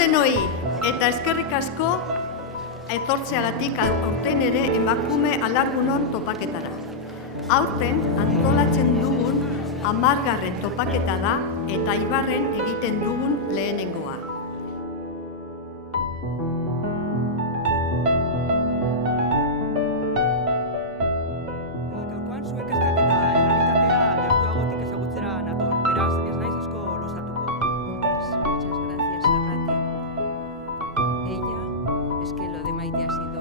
denoi eta eskerrik asko etortzeagatik aurten ere emakume alargunon topaketara. Aurten antolatzen dugun 10. topaketa da eta Ibarren egiten dugun lehenengoa. Gaurkoan zuek kezkak eta errealitatea gertuagotik ezagutzera nator. Beraz, ez naiz asko luzatuko. Muchas gracias, Serrati. Ella, es que lo de Maite ha sido...